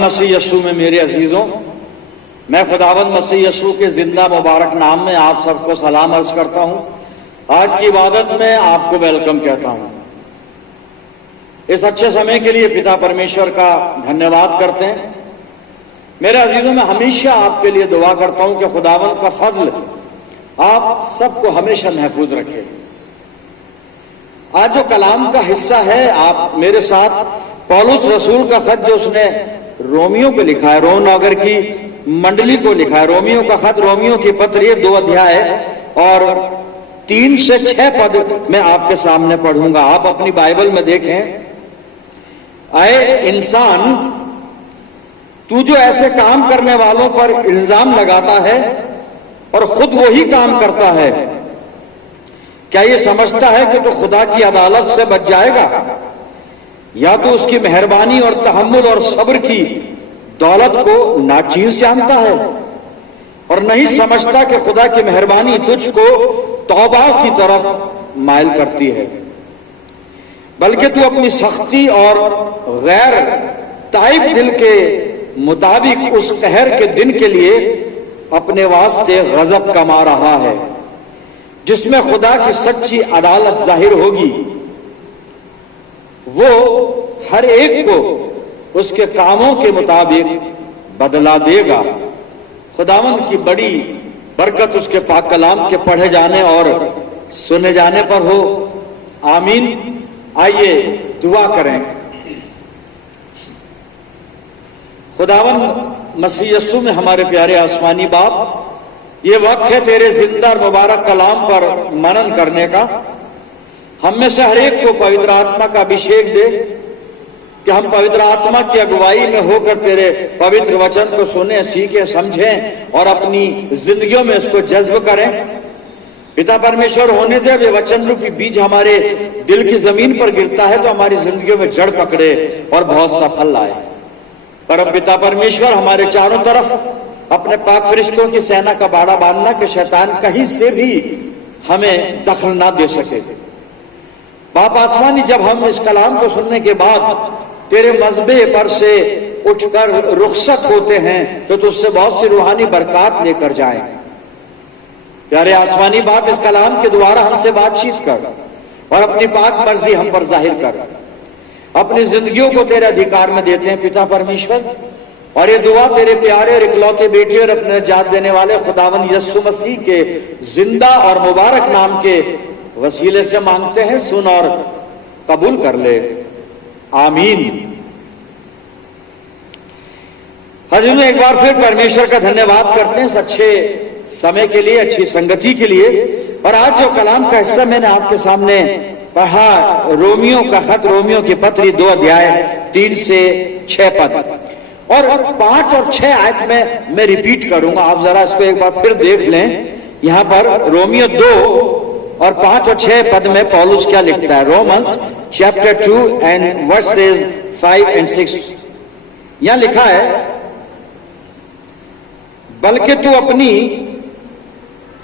खुदावंद मसीह यस्सू में मेरे अजीजों, मैं खुदावंद मसीह यस्सू के जिंदा मुबारक नाम में आप सबको सलाम अर्ज करता हूं। आज की इबादत में आपको वेलकम कहता हूं। इस अच्छे समय के लिए पिता परमेश्वर का धन्यवाद करते हैं। मेरे अजीजों, मैं हमेशा आपके लिए दुआ करता हूं कि खुदावंद का फजल आप सबको हमेशा महफूज रखे। आज जो कलाम का हिस्सा है, आप मेरे साथ पौलुस रसूल का खत जो उसने रोमियो को लिखा है, रोम नगर की मंडली को लिखा है, रोमियो का खत, रोमियो की पत्र, ये 2 अध्याय और 3 से 6 पद मैं आपके सामने पढ़ूंगा। आप अपनी बाइबल में देखें। आए इंसान, तू जो ऐसे काम करने वालों पर इल्जाम लगाता है और खुद वही काम करता है, क्या ये समझता है कि तू खुदा की अदालत से बच जाएगा? या तो उसकी मेहरबानी और तहम्मुल और सब्र की दौलत को नाचीज जानता है और नहीं समझता कि खुदा की मेहरबानी तुझको तौबा की तरफ माइल करती है, बल्कि तू अपनी सख्ती और गैर ताइब दिल के मुताबिक उस कहर के दिन के लिए अपने वास्ते गजब कमा रहा है, जिसमें खुदा की सच्ची अदालत जाहिर होगी। वो हर एक को उसके कामों के मुताबिक बदला देगा। खुदावंद की बड़ी बरकत उसके पाक कलाम के पढ़े जाने और सुने जाने पर हो। आमीन। आइए दुआ करें। खुदावंद मसीह यस्सू में हमारे प्यारे आसमानी बाप, ये वक्त है तेरे जिंदा और मुबारक कलाम पर मनन करने का। हम में से हर एक को पवित्र आत्मा का अभिषेक दे कि हम पवित्र आत्मा की अगुवाई में होकर तेरे पवित्र वचन को सुने, सीखें, समझें और अपनी जिंदगियों में इसको जज्ब करें। पिता परमेश्वर, होने दे वे वचन रूपी बीज हमारे दिल की जमीन पर गिरता है तो हमारी जिंदगियों में जड़ पकड़े और बहुत सा फल लाए। परम पिता परमेश्वर, हमारे चारों तरफ अपने पाक फरिश्तों की सेना का बाड़ा बांधना कि शैतान कहीं से भी हमें दखल ना दे सके। बाप आसमानी, जब हम इस कलाम को सुनने के बाद तेरे मज़बे पर से उठकर रुखसत होते हैं तो तुझसे बहुत सी रूहानी बरकत लेकर जाएं। प्यारे आसमानी बाप, इस कलाम के द्वारा हमसे बातचीत कर और अपनी पाक मर्जी हम पर जाहिर कर। अपनी जिंदगियों को तेरे अधिकार में देते हैं पिता परमेश्वर, और ये दुआ तेरे प्यारे और इकलौते बेटे और अपने निजात देने वाले खुदावंद यस्सू मसीह के जिंदा और मुबारक नाम के वसीले से मांगते हैं। सुन और कबूल कर ले। आमीन। हजूर, एक बार फिर परमेश्वर का धन्यवाद करते हैं इस अच्छे समय के लिए, अच्छी संगति के लिए। और आज जो कलाम का हिस्सा मैंने आपके सामने पढ़ा, रोमियो का खत, रोमियो की पत्री 2 अध्याय 3 से 6 पद और 5 और 6 आयत में मैं रिपीट करूंगा। आप जरा इसको एक बार फिर देख लें। यहां पर रोमियो 2 और 5 और 6 पद में पौलुस क्या लिखता है। Romans chapter 2 and versus 5 and 6। यहां लिखा है, बल्कि तू अपनी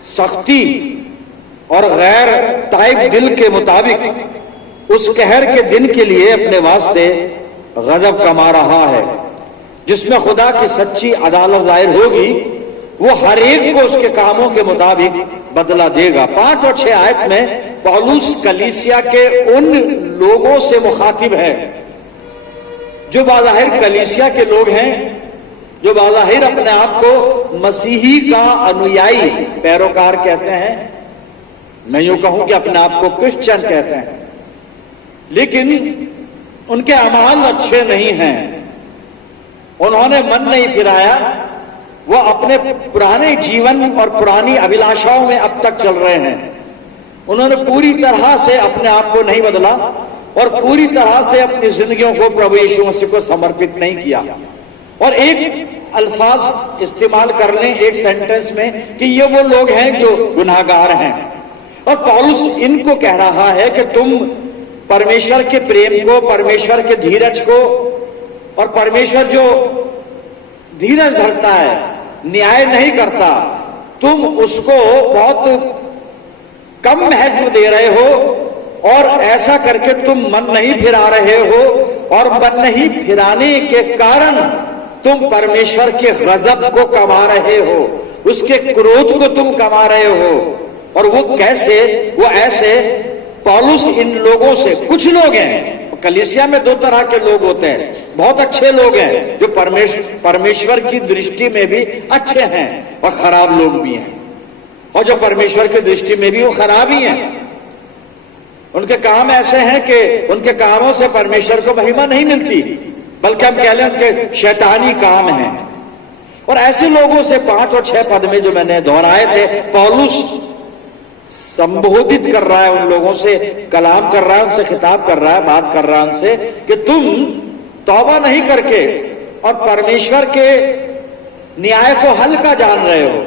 सख्ती और गैर ताइब दिल के मुताबिक उस कहर के दिन के लिए अपने वास्ते गजब कमा रहा है, जिसमें खुदा की सच्ची अदालत जाहिर होगी। वो हर एक को उसके कामों के मुताबिक बदला देगा। 5 और 6 आयत में पौलुस कलीसिया के उन लोगों से मुखातिब है जो बाज़ाहिर कलीसिया के लोग हैं, जो बाज़ाहिर अपने आप को मसीही का अनुयायी पैरोकार कहते हैं। मैं यूं कहूं कि अपने आप को क्रिश्चियन कहते हैं, लेकिन उनके अमाल अच्छे नहीं हैं। उन्होंने मन नहीं फिराया, वो अपने पुराने जीवन और पुरानी अभिलाषाओं में अब तक चल रहे हैं। उन्होंने पूरी तरह से अपने आप को नहीं बदला और पूरी तरह से अपनी जिंदगियों को प्रभु यीशु मसीह को समर्पित नहीं किया। और एक अल्फाज इस्तेमाल कर लें एक सेंटेंस में कि ये वो लोग हैं जो गुनाहगार हैं। और पौलुस इनको कह रहा है कि तुम परमेश्वर के प्रेम को, परमेश्वर के धीरज को, और परमेश्वर जो धीरज धरता है, न्याय नहीं करता, तुम उसको बहुत कम महत्व दे रहे हो और ऐसा करके तुम मन नहीं फिरा रहे हो, और मन नहीं फिराने के कारण तुम परमेश्वर के गजब को कमा रहे हो, उसके क्रोध को तुम कमा रहे हो। और वो कैसे? वो ऐसे, पौलुस इन लोगों से, कुछ लोग हैं कलीसिया में, दो तरह के लोग होते हैं। बहुत अच्छे लोग हैं जो परमेश्वर की दृष्टि में भी अच्छे हैं, और खराब लोग भी हैं, और जो परमेश्वर की दृष्टि में भी वो खराब ही हैं। उनके काम ऐसे हैं कि उनके कामों से परमेश्वर को महिमा नहीं मिलती, बल्कि हम कह लें उनके शैतानी काम हैं। और ऐसे लोगों से 5 और 6 पद में जो मैंने दोहराए थे, पौलुस संबोधित कर रहा है उन लोगों से, कलाम कर रहा है उनसे, खिताब कर रहा है, बात कर रहा है उनसे कि तुम तौबा नहीं करके और परमेश्वर के न्याय को हल्का जान रहे हो,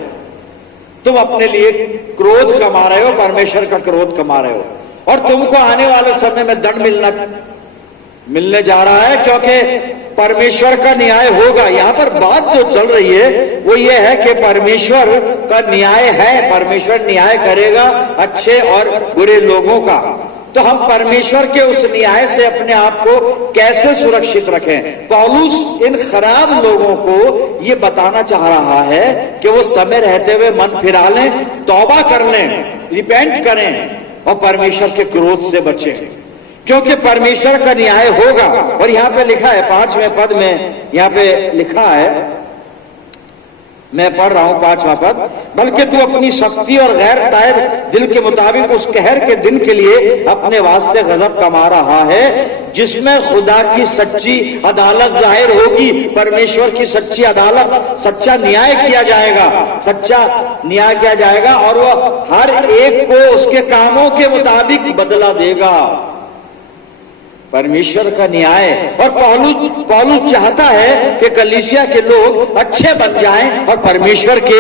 तुम अपने लिए क्रोध कमा रहे हो, परमेश्वर का क्रोध कमा रहे हो, और तुमको आने वाले समय में दंड मिलने जा रहा है, क्योंकि परमेश्वर का न्याय होगा। यहां पर बात जो चल रही है वो ये है कि परमेश्वर का न्याय है, परमेश्वर न्याय करेगा अच्छे और बुरे लोगों का। तो हम परमेश्वर के उस न्याय से अपने आप को कैसे सुरक्षित रखें? पौलुस इन खराब लोगों को ये बताना चाह रहा है कि वो समय रहते हुए मन फिरा लें, तौबा कर लें, रिपेंट करें और परमेश्वर के क्रोध से बचें, क्योंकि परमेश्वर का न्याय होगा। और यहां पे लिखा है 5वें पद में, यहां पे लिखा है, मैं पढ़ रहा हूं 5वां पद, बल्कि तू अपनी सख्ती और गैर ताइब दिल के मुताबिक उस कहर के दिन के लिए अपने वास्ते गजब कमा रहा है, जिसमें खुदा की सच्ची अदालत जाहिर होगी। परमेश्वर की सच्ची अदालत, सच्चा न्याय किया जाएगा, सच्चा न्याय किया जाएगा, और वह हर एक को उसके कामों के मुताबिक बदला देगा। परमेश्वर का न्याय। और पौलुस चाहता है कि कलीसिया के लोग अच्छे बन जाएं और परमेश्वर के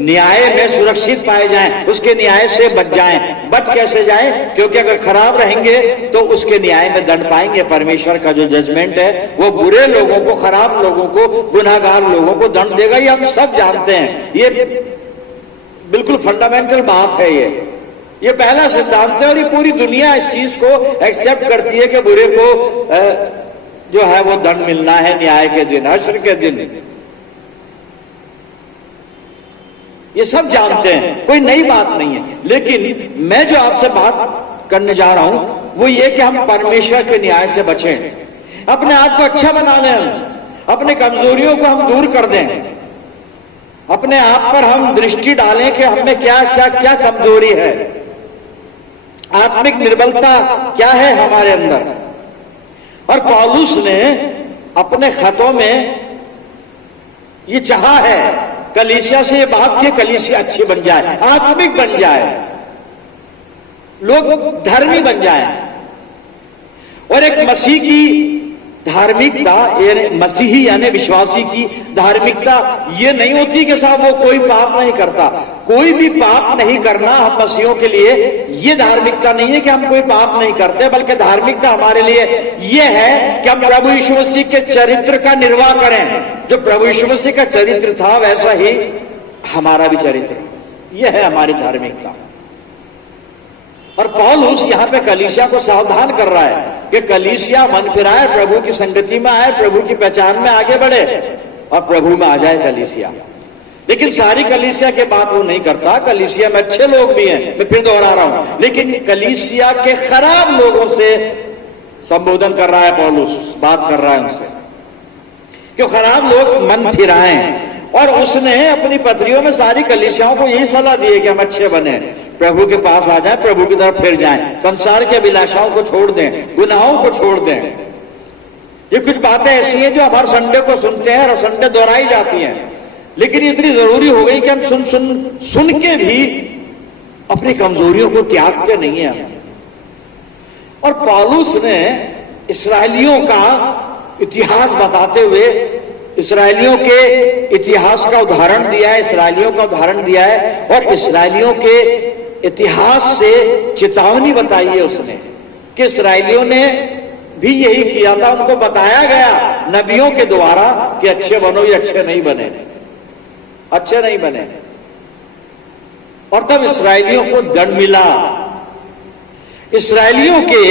न्याय में सुरक्षित पाए जाएं, उसके न्याय से बच जाएं। बच कैसे जाएं? क्योंकि अगर खराब रहेंगे तो उसके न्याय में दंड पाएंगे। परमेश्वर का जो जजमेंट है वो बुरे लोगों को, खराब लोगों को, गुनाहगार लोगों को दंड देगा। ये हम सब जानते हैं, ये बिल्कुल फंडामेंटल बात है। ये पहला सिद्धांत है, और ये पूरी दुनिया इस चीज को एक्सेप्ट करती है कि बुरे को जो है वो दंड मिलना है न्याय के दिन, हश्र के दिन। ये सब जानते हैं, कोई नई बात नहीं है। लेकिन मैं जो आपसे बात करने जा रहा हूं वो ये कि हम परमेश्वर के न्याय से बचें, अपने आप को अच्छा बना लें, अपने कमजोरियों को हम दूर कर दें, अपने आप पर हम दृष्टि डालें कि हमें क्या क्या क्या कमजोरी है, आत्मिक निर्बलता क्या है हमारे अंदर। और पौलुस ने अपने खतों में ये चाहा है कलीसिया से ये बात कि कलीसिया अच्छी बन जाए, आत्मिक बन जाए, लोग धर्मी बन जाए। और एक मसीह की धार्मिकता, मसीही यानी विश्वासी की धार्मिकता ये नहीं होती कि साहब वो कोई पाप नहीं करता। कोई भी पाप नहीं करना हम मसीहियों के लिए ये धार्मिकता नहीं है कि हम कोई पाप नहीं करते, बल्कि धार्मिकता हमारे लिए ये है कि हम प्रभु यीशु मसीह के चरित्र का निर्वाह करें। जो प्रभु यीशु मसीह का चरित्र था वैसा ही हमारा भी चरित्र, यह है हमारी धार्मिकता। और पौलुस यहां पे कलीसिया को सावधान कर रहा है कि कलीसिया मन फिराए, प्रभु की संगति में आए, प्रभु की पहचान में आगे बढ़े और प्रभु में आ जाए कलीसिया। लेकिन सारी कलीसिया के बात वो नहीं करता, कलीसिया में अच्छे लोग भी हैं, मैं फिर दोहरा रहा हूं, लेकिन कलीसिया के खराब लोगों से संबोधन कर रहा है पौलुस, बात कर रहा है उनसे कि खराब लोग मन फिराएं। और उसने अपनी पत्रियों में सारी कलीसियाओं को यही सलाह दी है कि हम अच्छे बने, प्रभु के पास आ जाएं, प्रभु की तरफ फिर जाएं, संसार के अभिलाषाओं को छोड़ दें, गुनाहों को छोड़ दें। ये कुछ बातें ऐसी हैं जो हर संडे को सुनते हैं और संडे दोहराई जाती हैं, लेकिन इतनी जरूरी हो गई कि हम सुन के भी अपनी कमजोरियों को त्यागते नहीं है। और पौलुस ने इस्राएलियों का इतिहास बताते हुए इस्राएलियों के इतिहास का उदाहरण दिया है, इस्राएलियों का उदाहरण दिया है, और इस्राएलियों के इतिहास से चेतावनी बताई है उसने कि इस्राएलियों ने भी यही किया था। उनको बताया गया नबियों के द्वारा कि अच्छे बनो, ये अच्छे नहीं बने, अच्छे नहीं बने, और तब इस्राएलियों को दंड मिला। इस्राएलियों के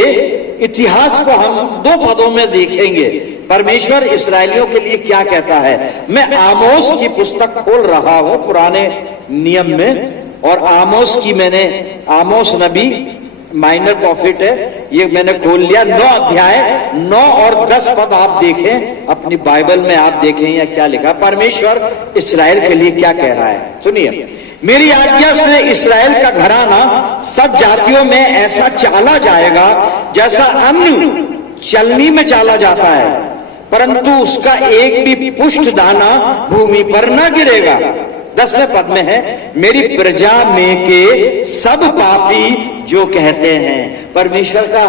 इतिहास को हम 2 पदों में देखेंगे। परमेश्वर इसराइलियों के लिए क्या कहता है। मैं आमोस की पुस्तक खोल रहा हूं पुराने नियम में, और आमोस नबी माइनर प्रॉफिट है, ये मैंने खोल लिया। 9 अध्याय 9 और 10 पद आप देखें अपनी बाइबल में, आप देखें या क्या लिखा परमेश्वर इसराइल के लिए क्या कह रहा है। सुनिए, मेरी आज्ञा से इसराइल का घराना सब जातियों में ऐसा चाला जाएगा जैसा अन्न चलनी में चाला जाता है, परंतु उसका एक भी पुष्ट दाना भूमि पर न गिरेगा। 10वें पद में है, मेरी प्रजा में के सब पापी जो कहते हैं। परमेश्वर का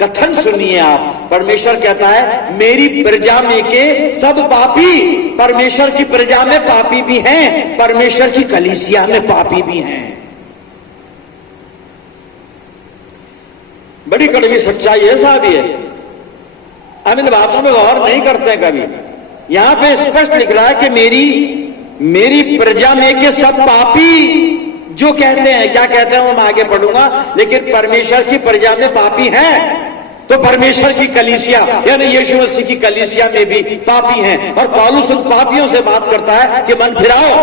कथन सुनिए आप। परमेश्वर कहता है मेरी प्रजा में के सब पापी। परमेश्वर की प्रजा में पापी भी हैं, परमेश्वर की कलीसिया में पापी भी हैं। बड़ी कड़वी सच्चाई है साहब ये। हम इन बातों में गौर नहीं करते हैं कभी। यहां पे स्पष्ट लिख रहा है कि मेरी प्रजा में के सब पापी जो कहते हैं, क्या कहते हैं वो मैं आगे पढ़ूंगा, लेकिन परमेश्वर की प्रजा में पापी हैं। तो परमेश्वर की कलीसिया यानी यीशु मसीह की कलीसिया में भी पापी हैं। और पौलुस उन पापियों से बात करता है कि मन फिराओ,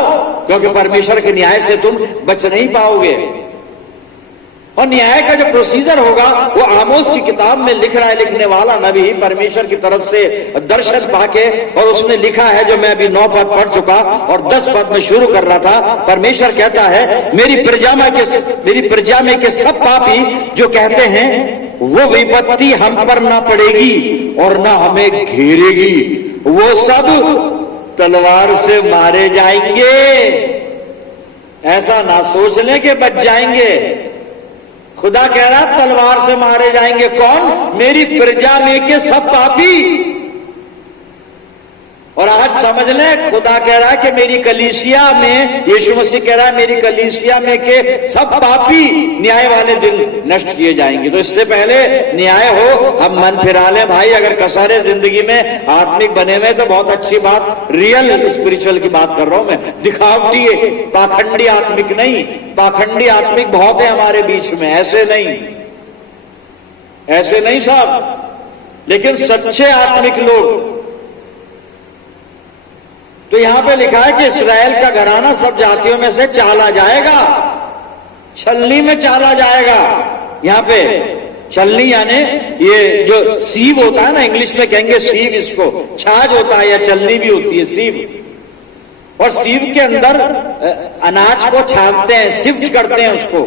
क्योंकि परमेश्वर के न्याय से तुम बच नहीं पाओगे। और न्याय का जो प्रोसीजर होगा वो आमोस की किताब में लिख रहा है लिखने वाला नबी, परमेश्वर की तरफ से दर्शन पाके, और उसने लिखा है जो मैं अभी 9 पद पढ़ चुका और 10 पद में शुरू कर रहा था। परमेश्वर कहता है मेरी प्रजा में के सब पापी जो कहते हैं वो विपत्ति हम पर ना पड़ेगी और ना हमें घेरेगी, वो सब तलवार से मारे जाएंगे। ऐसा ना सोच लें कि बच जाएंगे। खुदा कह रहा तलवार से मारे जाएंगे। कौन? मेरी प्रजा में के सब पापी। और आज समझ लें खुदा कह रहा है कि मेरी कलीसिया में, यीशु मसीह कह रहा है मेरी कलीसिया में के सब पापी न्याय वाले दिन नष्ट किए जाएंगे। तो इससे पहले न्याय हो हम मन फिरा लें भाई। अगर कसरे जिंदगी में आत्मिक बने हुए तो बहुत अच्छी बात, रियल स्पिरिचुअल की बात कर रहा हूं मैं, दिखावटी पाखंडी आत्मिक नहीं। पाखंडी आत्मिक बहुत है हमारे बीच में, ऐसे नहीं साहब, लेकिन सच्चे आत्मिक लोग। तो यहां पे लिखा है कि इसराइल का घराना सब जातियों में से चाला जाएगा, छलनी में चाला जाएगा। यहां पे छलनी यानी ये जो सीव होता है ना, इंग्लिश में कहेंगे सीव, इसको छाछ होता है या चलनी भी होती है सीव। और सीव के अंदर अनाज को छानते हैं, शिफ्ट करते हैं उसको,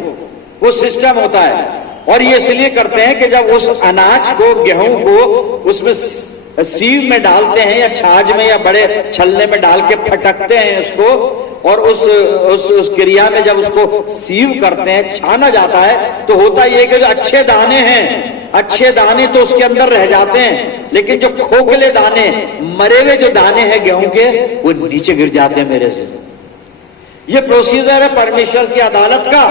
वो सिस्टम होता है। और ये इसलिए करते हैं कि जब उस अनाज को, गेहूं को उसमें सीव में डालते हैं या छाछ में या बड़े छलने में डाल के फटकते हैं उसको, और उस क्रिया में जब उसको सीव करते हैं, छाना जाता है, तो होता ये कि जो अच्छे दाने हैं, अच्छे दाने तो उसके अंदर रह जाते हैं, लेकिन जो खोखले दाने, मरे हुए जो दाने हैं गेहूं के, वो नीचे गिर जाते हैं मेरे से। ये प्रोसीजर है परमेश्वर की अदालत का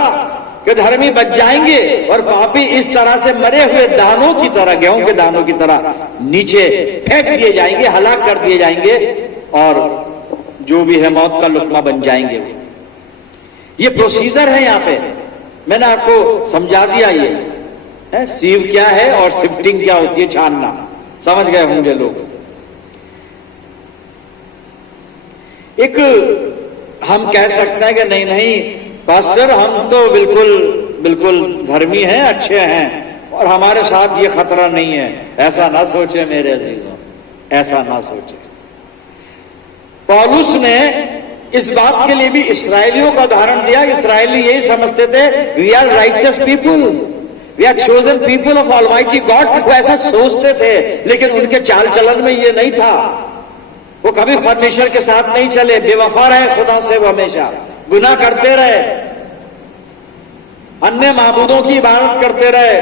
कि धर्मी बच जाएंगे और पापी इस तरह से मरे हुए दानों की तरह, गेहूं के दानों की तरह नीचे फेंक दिए जाएंगे, हलाक कर दिए जाएंगे, और जो भी है मौत का लुकमा बन जाएंगे। ये प्रोसीजर है। यहां पे मैंने आपको समझा दिया ये है सीव क्या है और शिफ्टिंग क्या होती है, छानना। समझ गए होंगे लोग। एक हम कह सकते हैं कि नहीं पास्टर हम तो बिल्कुल धर्मी हैं, अच्छे हैं और हमारे साथ ये खतरा नहीं है। ऐसा ना सोचे मेरे अजीजों, ऐसा ना सोचे। पौलुस ने इस बात के लिए भी इसराइलियों का उदाहरण दिया। इसराइली यही समझते थे we are righteous people, we are chosen people of almighty God. वो ऐसा सोचते थे, लेकिन उनके चाल चलन में ये नहीं था। वो कभी परमेश्वर के साथ नहीं चले, बेवफा रहे खुदा से, वो हमेशा गुनाह करते रहे, अन्य माबूदों की इबादत करते रहे,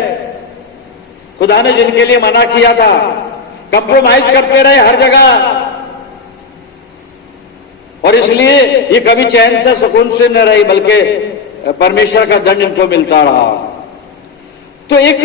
खुदा ने जिनके लिए मना किया था, कंप्रोमाइज करते रहे हर जगह। और इसलिए ये कभी चैन से सुकून से न रही, बल्कि परमेश्वर का दंड इनको मिलता रहा। तो एक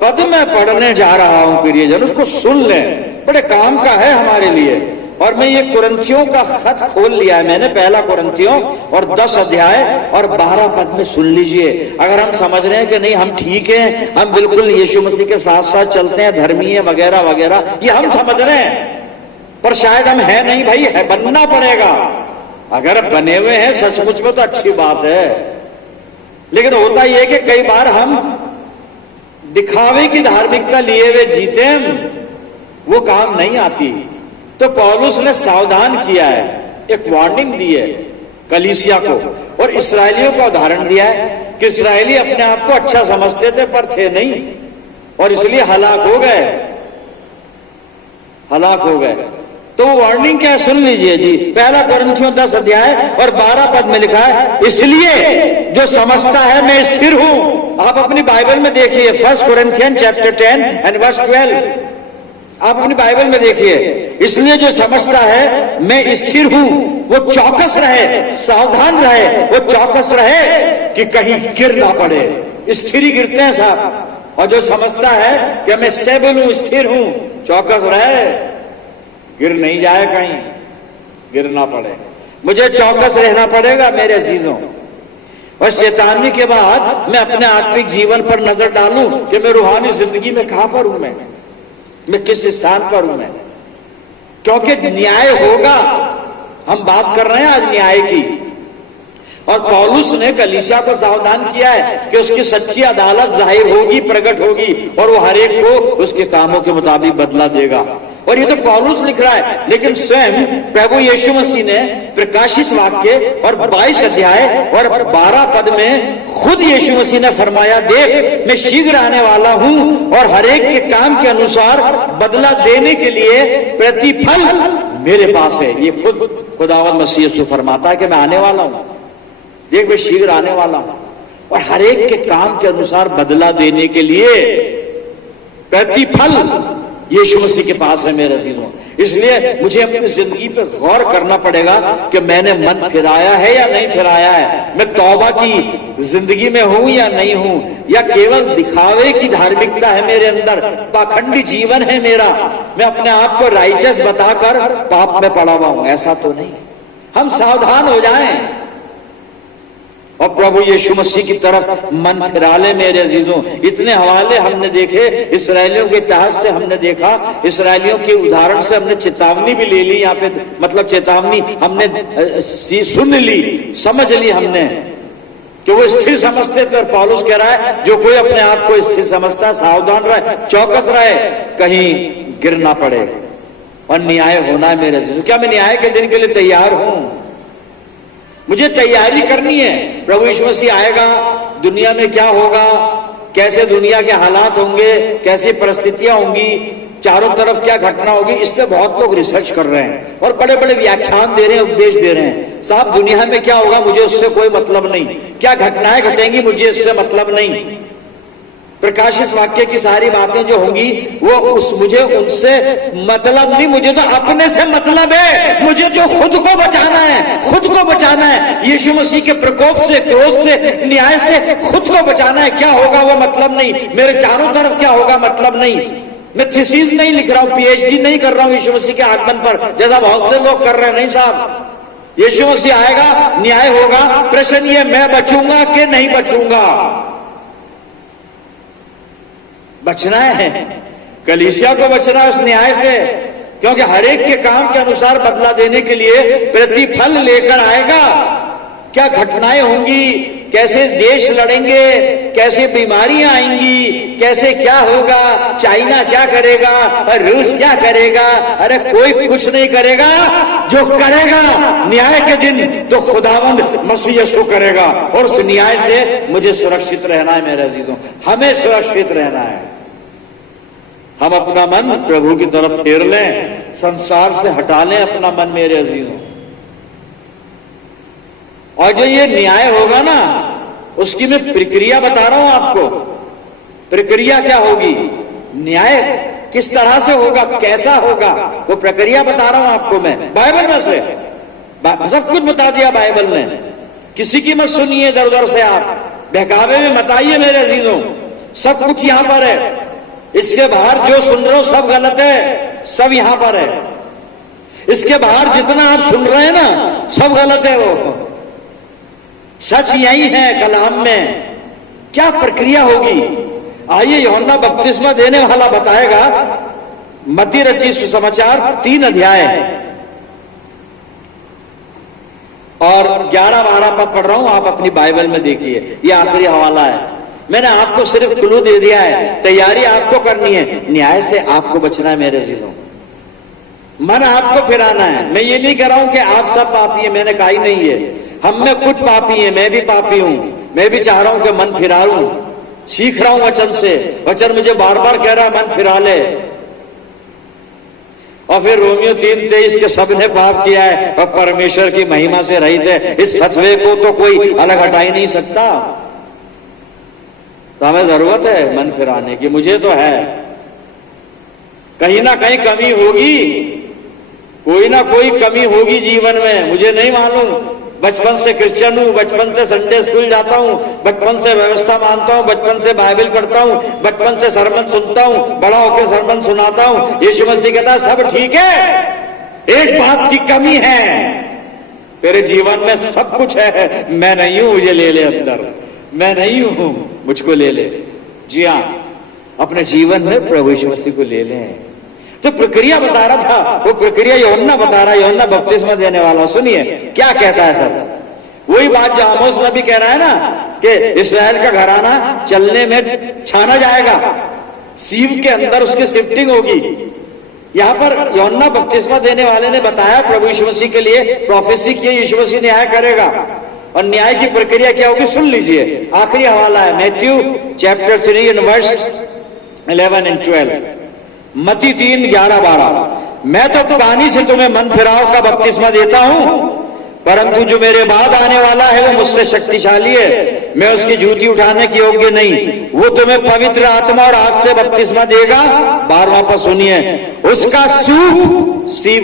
पद में पढ़ने जा रहा हूं प्रियजन, उसको सुन लें, बड़े काम का है हमारे लिए। और मैं ये कुरिन्थियों का खत खोल लिया है मैंने, पहला कुरिन्थियों और 10 अध्याय और 12 पद में सुन लीजिए। अगर हम समझ रहे हैं कि नहीं हम ठीक हैं, हम बिल्कुल यीशु मसीह के साथ साथ चलते हैं, धर्मी है वगैरह वगैरह, ये हम समझ रहे हैं, पर शायद हम है नहीं भाई, है बनना पड़ेगा। अगर बने हुए हैं सचमुच में तो अच्छी बात है, लेकिन होता यह है कि कई बार हम दिखावे की धार्मिकता लिए हुए जीते हैं, वो काम नहीं आती। तो पौलुस ने सावधान किया है, एक वार्निंग दी है कलीसिया को, और इसराइलियों का उदाहरण दिया है कि इसराइली अपने आप को अच्छा समझते थे पर थे नहीं, और इसलिए हलाक हो गए, हलाक हो गए। तो वो वार्निंग क्या है सुन लीजिए जी। पहला कुरिन्थियों 10 अध्याय और 12 पद में लिखा है, इसलिए जो समझता है मैं स्थिर हूं। आप अपनी बाइबल में देखिए, 1 Corinthians chapter 10 and verse 12, आप अपनी बाइबल में देखिए, इसलिए जो समझता है मैं स्थिर हूं वो चौकस रहे, सावधान रहे, वो चौकस रहे कि कहीं गिर ना पड़े। स्थिर ही गिरते हैं साहब, और जो समझता है कि मैं स्टेबल हूं, स्थिर हूं, चौकस रहे, गिर नहीं जाए, कहीं गिर ना पड़े। मुझे चौकस रहना पड़ेगा मेरे अजीजों। और शैतानी के बाद मैं अपने आत्मिक जीवन पर नजर डालूं कि मैं रूहानी जिंदगी में कहां पर हूं, मैं किस स्थान पर हूं मैं, क्योंकि न्याय होगा। हम बात कर रहे हैं आज न्याय की, और पौलुस ने कलीसिया को सावधान किया है कि उसकी सच्ची अदालत जाहिर होगी, प्रकट होगी, और वो हर एक को उसके कामों के मुताबिक बदला देगा। और ये तो पौलुस लिख रहा है, लेकिन स्वयं प्रभु यीशु मसीह ने प्रकाशित वाक्य और 22 अध्याय और 12 पद में खुद यीशु मसीह ने फरमाया, देख मैं शीघ्र आने वाला हूं और हर एक के काम के अनुसार बदला देने के लिए प्रतिफल मेरे पास है। ये खुद खुदावंद मसीह यीशु फरमाता है कि मैं आने वाला हूं, देख मैं शीघ्र आने वाला हूं, और हर एक के काम के अनुसार बदला देने के लिए प्रतिफल यीशु मसीह के पास है मेरे अजीजों। इसलिए मुझे अपनी जिंदगी पे गौर करना पड़ेगा कि मैंने मन फिराया है या नहीं फिराया है, मैं तौबा की जिंदगी में हूं या नहीं हूं, या केवल दिखावे की धार्मिकता है मेरे अंदर, पाखंडी जीवन है मेरा, मैं अपने आप को राइचस बताकर पाप में पड़ा हुआ हूं, ऐसा तो नहीं। हम सावधान हो जाएं और प्रभु यीशु मसीह की तरफ मन फिरा ले मेरे अजीजों। इतने हवाले हमने देखे इसराइलियों के इतिहास से, हमने देखा इसराइलियों के उदाहरण से, हमने चेतावनी भी ले ली यहाँ पे, मतलब चेतावनी हमने सुन ली, समझ ली हमने कि वो स्थिर समझते थे। और पौलुस कह रहा है जो कोई अपने आप को स्थिर समझता है सावधान रहे, चौकस रहे, कहीं गिर ना पड़े। और न्याय होना है मेरे अजीजों। क्या मैं न्याय के दिन के लिए तैयार हूं? मुझे तैयारी करनी है। प्रभु यीशु मसीह आएगा, दुनिया में क्या होगा, कैसे दुनिया के हालात होंगे, कैसी परिस्थितियां होंगी, चारों तरफ क्या घटना होगी, इस पे बहुत लोग रिसर्च कर रहे हैं और बड़े बड़े व्याख्यान दे रहे हैं, उपदेश दे रहे हैं। साहब दुनिया में क्या होगा मुझे उससे कोई मतलब नहीं, क्या घटनाएं घटेंगी मुझे इससे मतलब नहीं। प्रकाशित वाक्य की सारी बातें जो होंगी वो मुझे उनसे मतलब नहीं, मुझे तो अपने से मतलब है। मुझे तो खुद को बचाना है, खुद को बचाना है, यीशु मसीह के प्रकोप से, क्रोध से, न्याय से खुद को बचाना है। क्या होगा वो मतलब नहीं, मेरे चारों तरफ क्या होगा मतलब नहीं। मैं थीसिस नहीं लिख रहा हूं, पीएचडी नहीं कर रहा हूं यीशु मसीह के आगमन पर, जैसा बहुत से लोग कर रहे हैं। नहीं साहब, यीशु मसीह आएगा, न्याय होगा, प्रश्न ये मैं बचूंगा कि नहीं बचूंगा। बचना है, कलीसिया को बचना है उस न्याय से, क्योंकि हर एक के काम के अनुसार बदला देने के लिए प्रतिफल लेकर आएगा। क्या घटनाएं होंगी, कैसे देश लड़ेंगे, कैसे बीमारियां आएंगी, कैसे क्या होगा, चाइना क्या करेगा और रूस क्या करेगा, अरे कोई कुछ नहीं करेगा। जो करेगा न्याय के दिन तो खुदावंद मसीह यीशु करेगा, और उस न्याय से मुझे सुरक्षित रहना है मेरे अजीजों, हमें सुरक्षित रहना है। हम अपना मन प्रभु की तरफ फेर लें, संसार से हटा लें अपना मन मेरे अजीजों। और जो ये न्याय होगा ना, उसकी मैं प्रक्रिया बता रहा हूं आपको। प्रक्रिया क्या होगी, न्याय किस तरह से होगा, कैसा होगा, वो प्रक्रिया बता रहा हूं आपको मैं बाइबल में से। सब कुछ बता दिया बाइबल ने, किसी की मत सुनिए इधर उधर से, आप बहकावे में मत आइए मेरे अजीजों। सब कुछ यहां पर है, इसके बाहर जो सुन रहे हो सब गलत है, सब यहां पर है। इसके बाहर जितना आप सुन रहे हैं ना, सब गलत है। वो सच यही है कलाम में। क्या प्रक्रिया होगी? आइए यूहन्ना बपतिस्मा देने वाला बताएगा। मत्ती रची सुसमाचार 3 अध्याय और 11-12 पद पढ़ रहा हूं, आप अपनी बाइबल में देखिए। ये आखिरी हवाला है। मैंने आपको सिर्फ क्लू दे दिया है, तैयारी आपको करनी है, न्याय से आपको बचना है मेरे जीजों। मन आपको फिराना है। मैं ये नहीं कह रहा हूं कि आप सब पापी हैं, मैंने कहा ही नहीं है। हम में कुछ पापी हैं, मैं भी पापी हूं। मैं भी चाह रहा हूं कि मन फिरा लूं, सीख रहा हूं वचन से। वचन मुझे बार बार कह रहा है मन फिरा ले। और फिर रोमियो 3:23 के सबने पाप किया है और परमेश्वर की महिमा से रहित है। इस फतवे को तो कोई अलग हटा ही नहीं सकता। तो हमें जरूरत है मन फिराने की। मुझे तो है, कहीं ना कहीं कमी होगी, कोई ना कोई कमी होगी जीवन में। मुझे नहीं मालूम, बचपन से क्रिश्चियन हूं, बचपन से संडे स्कूल जाता हूं, बचपन से व्यवस्था मानता हूं, बचपन से बाइबल पढ़ता हूं, बचपन से सरमन सुनता हूं, बड़ा होकर सरमन सुनाता हूं। यीशु मसीह कहता है सब ठीक है, एक बात की कमी है, तेरे जीवन में सब कुछ है, मैं नहीं हूं, मुझे ले ले अंदर। मैं नहीं हूं, मुझको ले ले। जी हां, अपने जीवन में प्रभु यीशु मसीह को ले लें। तो प्रक्रिया बता रहा था, वो प्रक्रिया यूहन्ना बता रहा है, यूहन्ना बपतिस्मा देने वाला। सुनिए क्या कहता है सर। वही बात जो आमोस नबी कह रहा है ना कि इस्राएल का घराना चलने में छाना जाएगा, सीव के अंदर उसकी शिफ्टिंग होगी। यहां पर यूहन्ना बपतिस्मा देने वाले ने बताया प्रभु यीशु मसीह के लिए प्रोफेसी की, यीशु मसीह न्याय करेगा। और न्याय की प्रक्रिया क्या होगी सुन लीजिए। आखिरी हवाला है मैथ्यू चैप्टर 3 वर्स 11 and 12। मत्ती 3:11-12। मैं तो पानी से तुम्हें मन फिराव का बपतिस्मा देता हूं, परंतु जो मेरे बाद आने वाला है वो मुझसे शक्तिशाली है, मैं उसकी जूती उठाने की योग्य नहीं। वो तुम्हें पवित्र आत्मा और आग से बपतिस्मा देगा। 12वां पद सुनिए। उसका सूप, सीव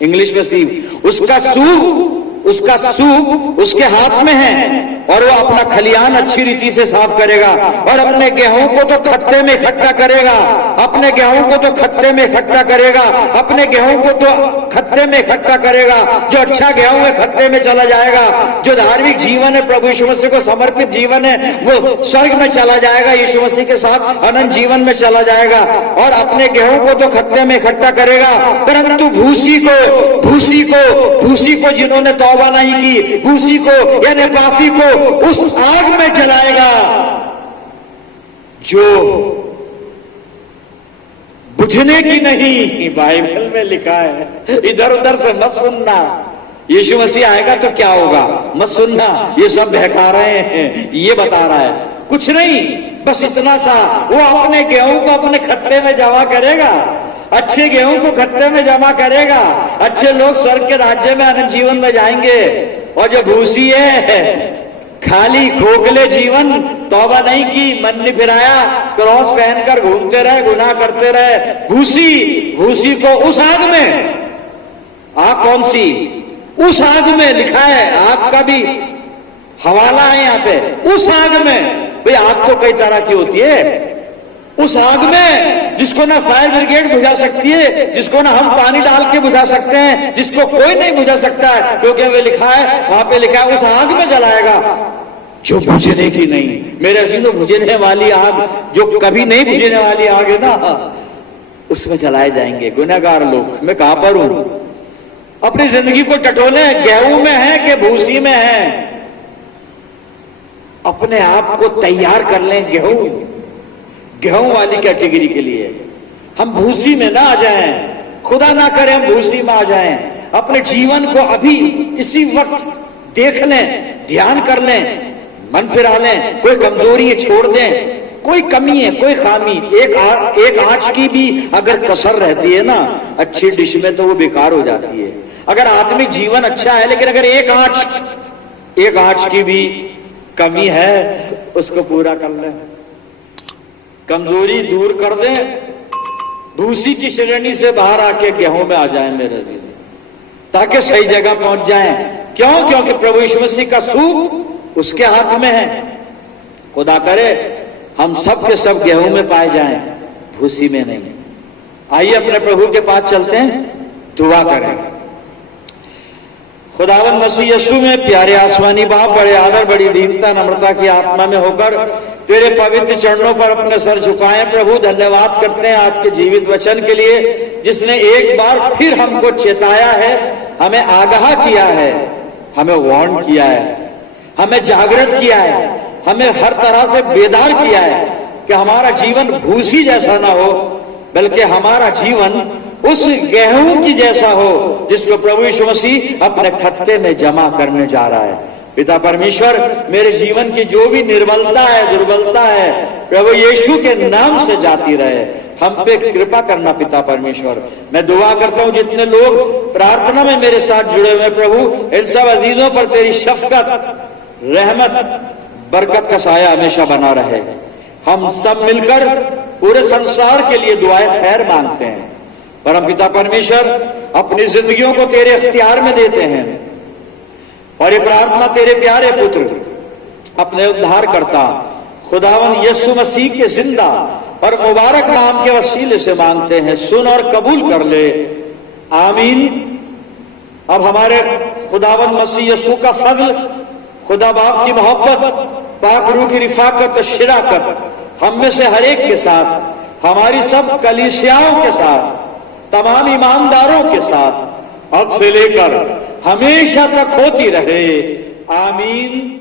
इंग्लिश में सीव, उसका सूप उसके हाथ में है और वो अपना खलियान अच्छी रीति से साफ करेगा और अपने गेहूं को तो खत्ते में इकट्ठा करेगा, अपने गेहूं को तो खत्ते में इकट्ठा करेगा, अपने गेहूं को तो खत्ते में इकट्ठा करेगा। जो अच्छा गेहूं है खत्ते में चला जाएगा, जो धार्मिक जीवन है, प्रभु यीशु मसीह को समर्पित जीवन है, वो स्वर्ग में चला जाएगा, यीशु मसीह के साथ अनंत जीवन में चला जाएगा। और अपने गेहूं को तो खत्ते में इकट्ठा करेगा, परंतु भूसी को जिन्होंने तौबा नहीं की, भूसी को यानी पापी को उस आग में जलाएगा जो बुझने की नहीं। बाइबल में लिखा है, इधर उधर से मत सुनना। यीशु मसीह आएगा तो क्या होगा मत सुनना, ये सब बहका रहे हैं, ये बता रहा है कुछ नहीं, बस इतना सा, वो अपने गेहूं को अपने खत्ते में जमा करेगा, अच्छे गेहूं को खत्ते में जमा करेगा। अच्छे लोग स्वर्ग के राज्य में अनंत जीवन में जाएंगे। और जो भूसी है, खाली खोखले जीवन, तौबा नहीं की, मन नहीं फिराया, क्रॉस पहनकर घूमते रहे, गुनाह करते रहे, भूसी को उस आग में, आग कौन सी, उस आग में लिखा है, आग का भी हवाला है यहां पे, उस आग में। भाई आग तो कई तरह की होती है, उस आग में जिसको ना फायर ब्रिगेड बुझा सकती है, जिसको ना हम पानी डाल के बुझा सकते हैं, जिसको कोई नहीं बुझा सकता है, क्योंकि वे लिखा है, वहां पे लिखा है उस आग में जलाएगा जो बुझने की नहीं। मेरे अजीजों, बुझने वाली आग, जो कभी नहीं बुझने वाली आग है ना, उसमें जलाए जाएंगे गुनहगार लोग। मैं कहां पर हूं? अपनी जिंदगी को टटोले, गेहूं में है कि भूसी में है, अपने आप को तैयार कर लें गेहूं वाली कैटेगरी के लिए। हम भूसी में ना आ जाएं, खुदा ना करें हम भूसी में आ जाएं। अपने जीवन को अभी इसी वक्त देख लें, ध्यान कर लें, मन फिरा लें, कोई कमजोरी है छोड़ दें, कोई कमी है, कोई खामी, एक आंच की भी अगर कसर रहती है ना अच्छी डिश में, तो वो बेकार हो जाती है। अगर आत्मिक जीवन अच्छा है, लेकिन अगर एक आंच की भी कमी है, उसको पूरा कर लें, कमजोरी दूर कर दें, भूसी की श्रेणी से बाहर आके गेहूं में आ जाएं मेरे अजीज, ताकि सही जगह पहुंच जाएं। क्यों? क्योंकि प्रभु यीशु मसीह का सूप उसके हाथ में है। खुदा करे हम सब के सब गेहूं में पाए जाएं, भूसी में नहीं। आइए अपने प्रभु के पास चलते हैं, दुआ करें। खुदावंद मसीह यीशु में प्यारे आसमानी बाप, बड़े आदर, बड़ी दीनता, नम्रता की आत्मा में होकर तेरे पवित्र चरणों पर अपने सर झुकाएं प्रभु। धन्यवाद करते हैं आज के जीवित वचन के लिए, जिसने एक बार फिर हमको चेताया है, हमें आगाह किया है, हमें वार्न किया है, हमें जागृत किया है, हमें हर तरह से बेदार किया है कि हमारा जीवन भूसी जैसा ना हो, बल्कि हमारा जीवन उस गेहूं की जैसा हो जिसको प्रभु यीशु मसीह अपने खत्ते में जमा करने जा रहा है। पिता परमेश्वर, मेरे जीवन की जो भी निर्बलता है, दुर्बलता है, प्रभु यीशु के नाम से जाती रहे। हम पे कृपा करना पिता परमेश्वर। मैं दुआ करता हूं जितने लोग प्रार्थना में मेरे साथ जुड़े हुए प्रभु, इन सब अजीजों पर तेरी शफकत, रहमत, बरकत का साया हमेशा बना रहे। हम सब मिलकर पूरे संसार के लिए दुआएं खैर मांगते हैं। परम पिता परमेश्वर, अपनी जिंदगियों को तेरे इख्तियार में देते हैं और ये प्रार्थना तेरे प्यारे पुत्र, अपने उद्धारकर्ता खुदावन यीशु मसीह के जिंदा और मुबारक नाम के वसीले से मांगते हैं। सुन और कबूल कर ले, आमीन। अब हमारे खुदावन मसीह यीशु का फजल, खुदा बाप की मोहब्बत, पाक रूह की रिफाकत और शिराकत हम में से हर एक के साथ, हमारी सब कलीसियाओं के साथ, तमाम ईमानदारों के साथ अब से लेकर हमेशा तक होती रहे। आमीन।